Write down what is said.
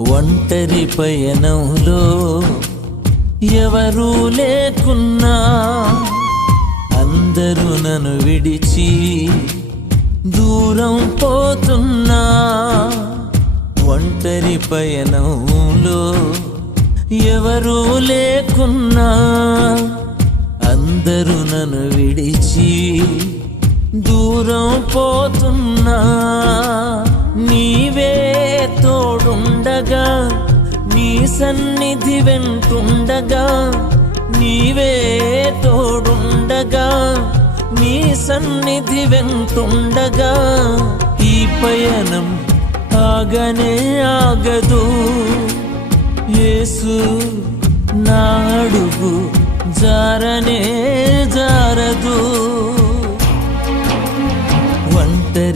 ఒంటరి పయనంలో ఎవరూ లేకున్నా అందరూ నన్ను విడిచి దూరం పోతున్నా. ఒంటరి పయనంలో ఎవరూ లేకున్నా. అందరూ నన్ను విడిచి దూరం పోతున్నా. తోడుండగా నీ సన్నిధి వెంటుండగా నీవే తోడుండగా నీ సన్నిధి వెంటుండగా ఈ పయనం ఆగనే ఆగదు. యేసు నాడుగు జారనే జారదు.